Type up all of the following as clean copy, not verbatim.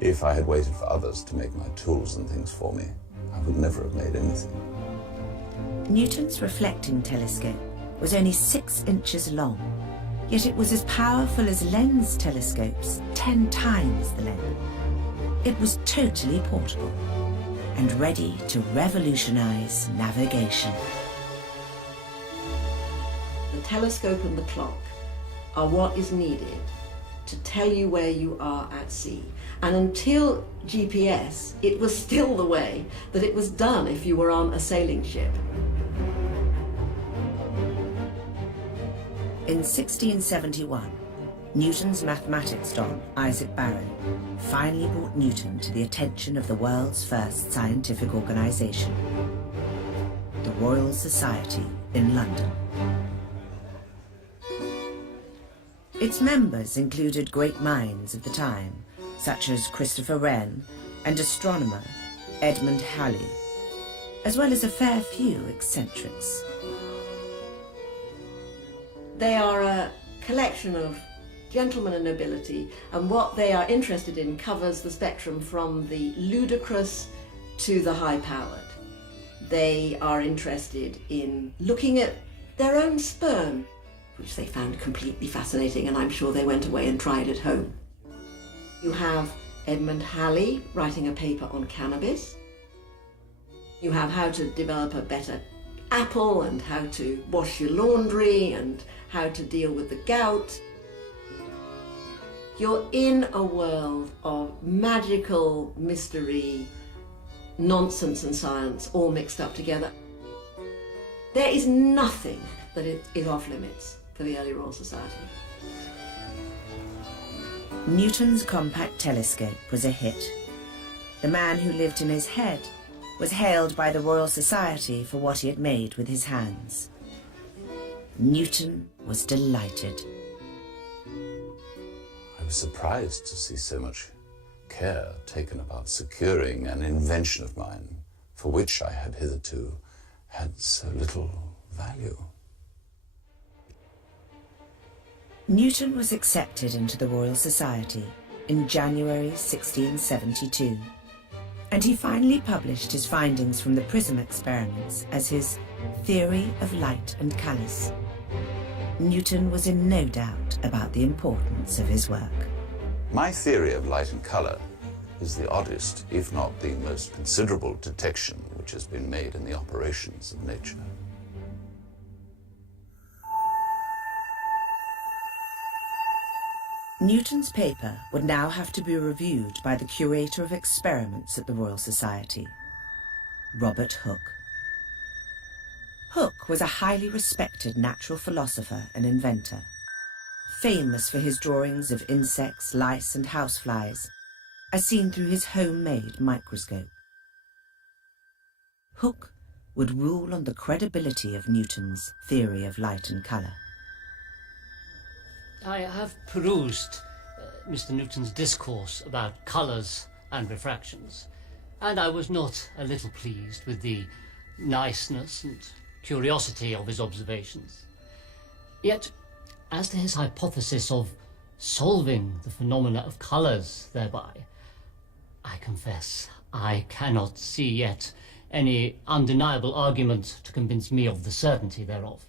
If I had waited for others to make my tools and things for me, I would never have made anything. Newton's reflecting telescope was only 6 inches long, yet it was as powerful as lens telescopes, 10 times the length. It was totally portable and ready to revolutionize navigation. The telescope and the clock are what is needed to tell you where you are at sea. And until GPS, it was still the way that it was done if you were on a sailing ship. In 1671, Newton's mathematics don, Isaac Barrow, finally brought Newton to the attention of the world's first scientific organisation, the Royal Society in London. Its members included great minds of the time, such as Christopher Wren and astronomer Edmund Halley, as well as a fair few eccentrics. They are a collection of gentlemen and nobility, and what they are interested in covers the spectrum from the ludicrous to the high-powered. They are interested in looking at their own sperm, which they found completely fascinating, and I'm sure they went away and tried at home. You have Edmund Halley writing a paper on cannabis. You have how to develop a better apple and how to wash your laundry and how to deal with the gout. You're in a world of magical mystery, nonsense and science all mixed up together. There is nothing that is off limits for the early Royal Society. Newton's compact telescope was a hit. The man who lived in his head was hailed by the Royal Society for what he had made with his hands. Newton was delighted. I was surprised to see so much care taken about securing an invention of mine for which I had hitherto had so little value. Newton was accepted into the Royal Society in January 1672, and he finally published his findings from the prism experiments as his Theory of Light and Colours. Newton was in no doubt about the importance of his work. My theory of light and colour is the oddest, if not the most considerable detection which has been made in the operations of nature. Newton's paper would now have to be reviewed by the curator of experiments at the Royal Society, Robert Hooke. Hooke was a highly respected natural philosopher and inventor, famous for his drawings of insects, lice and houseflies, as seen through his homemade microscope. Hooke would rule on the credibility of Newton's theory of light and colour. I have perused Mr. Newton's discourse about colours and refractions, and I was not a little pleased with the niceness and curiosity of his observations. Yet, as to his hypothesis of solving the phenomena of colours thereby, I confess I cannot see yet any undeniable argument to convince me of the certainty thereof.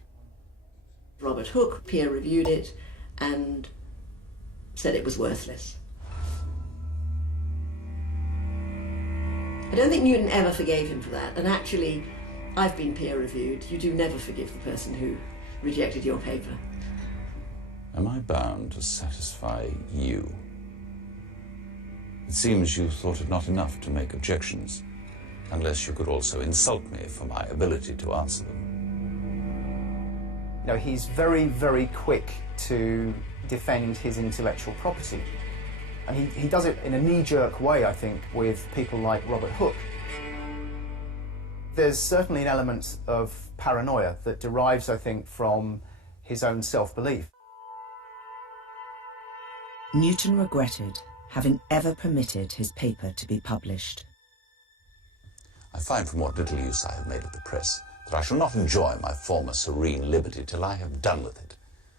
Robert Hooke peer-reviewed it and said it was worthless. I don't think Newton ever forgave him for that, and actually, I've been peer-reviewed. You do never forgive the person who rejected your paper. Am I bound to satisfy you? It seems you thought it not enough to make objections, unless you could also insult me for my ability to answer them. You know, he's very, very quick to defend his intellectual property. And he does it in a knee-jerk way, I think, with people like Robert Hooke. There's certainly an element of paranoia that derives, I think, from his own self-belief. Newton regretted having ever permitted his paper to be published. I find from what little use I have made of the press that I shall not enjoy my former serene liberty till I have done with it.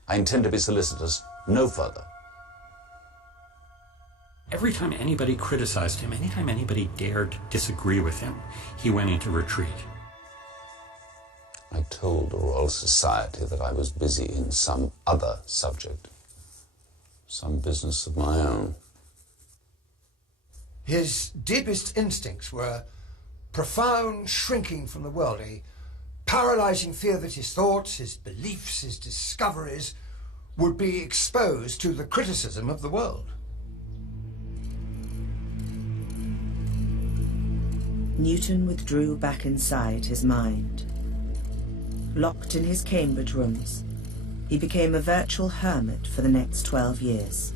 I intend to be solicitous no further. Every time anybody criticized him, anytime anybody dared disagree with him, he went into retreat. I told the Royal Society that I was busy in some other subject, some business of my own. His deepest instincts were profound shrinking from the world, a paralyzing fear that his thoughts, his beliefs, his discoveries would be exposed to the criticism of the world. Newton withdrew back inside his mind. Locked in his Cambridge rooms, he became a virtual hermit for the next 12 years.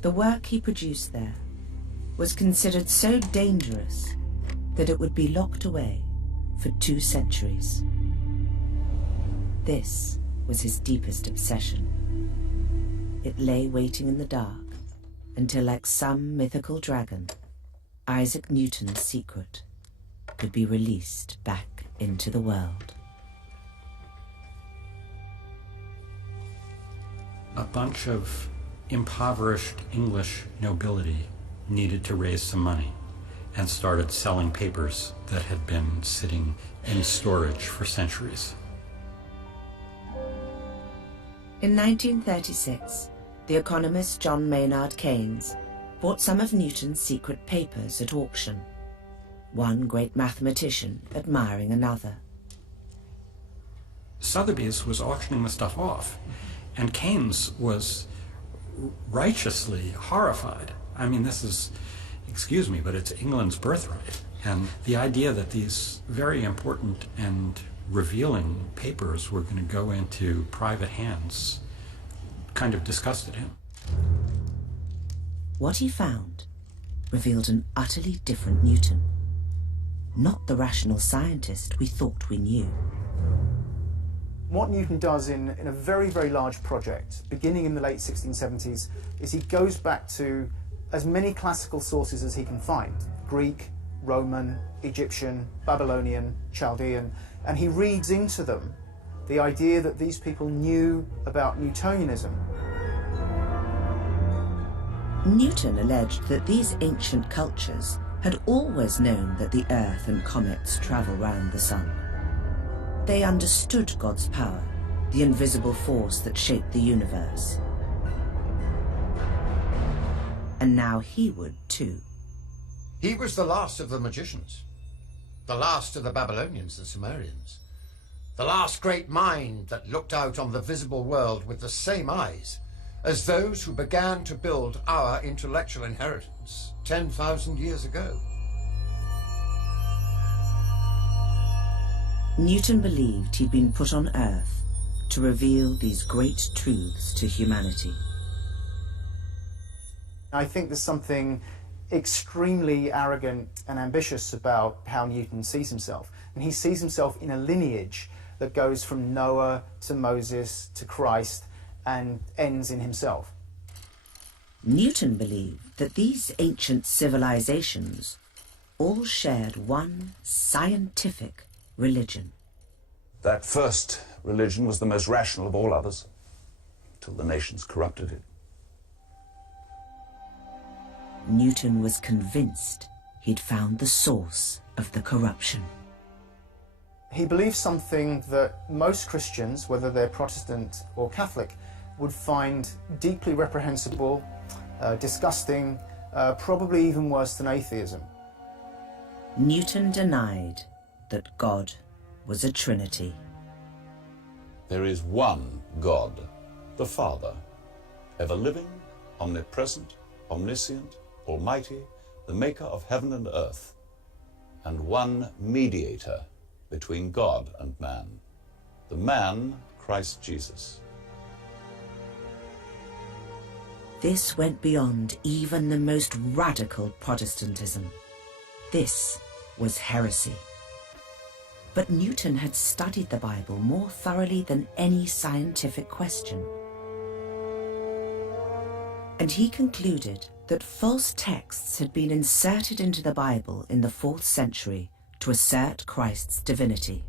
The work he produced there was considered so dangerous that it would be locked away for 2 centuries. This was his deepest obsession. It lay waiting in the dark until, like some mythical dragon, Isaac Newton's secret could be released back into the world. A bunch of impoverished English nobility needed to raise some money and started selling papers that had been sitting in storage for centuries. In 1936, the economist John Maynard Keynes bought some of Newton's secret papers at auction, one great mathematician admiring another. Sotheby's was auctioning the stuff off, and Keynes was righteously horrified. I mean, this is, excuse me, but it's England's birthright. And the idea that these very important and revealing papers were going to go into private hands kind of disgusted him. What he found revealed an utterly different Newton, not the rational scientist we thought we knew. What Newton does in a very, very large project, beginning in the late 1670s, is he goes back to as many classical sources as he can find: Greek, Roman, Egyptian, Babylonian, Chaldean, and he reads into them the idea that these people knew about Newtonianism. Newton alleged that these ancient cultures had always known that the Earth and comets travel round the sun. They understood God's power, the invisible force that shaped the universe. And now he would too. He was the last of the magicians, the last of the Babylonians and Sumerians, the last great mind that looked out on the visible world with the same eyes as those who began to build our intellectual inheritance 10,000 years ago. Newton believed he'd been put on Earth to reveal these great truths to humanity. I think there's something extremely arrogant and ambitious about how Newton sees himself. And he sees himself in a lineage that goes from Noah to Moses to Christ and ends in himself. Newton believed that these ancient civilizations all shared one scientific religion. That first religion was the most rational of all others, till the nations corrupted it. Newton was convinced he'd found the source of the corruption. He believes something that most Christians, whether they're Protestant or Catholic, would find deeply reprehensible, disgusting, probably even worse than atheism. Newton denied that God was a trinity. There is one God, the Father, ever living, omnipresent, omniscient, almighty, the maker of heaven and earth, and one mediator between God and man, the man, Christ Jesus. This went beyond even the most radical Protestantism. This was heresy. But Newton had studied the Bible more thoroughly than any scientific question. And he concluded that false texts had been inserted into the Bible in the 4th century to assert Christ's divinity.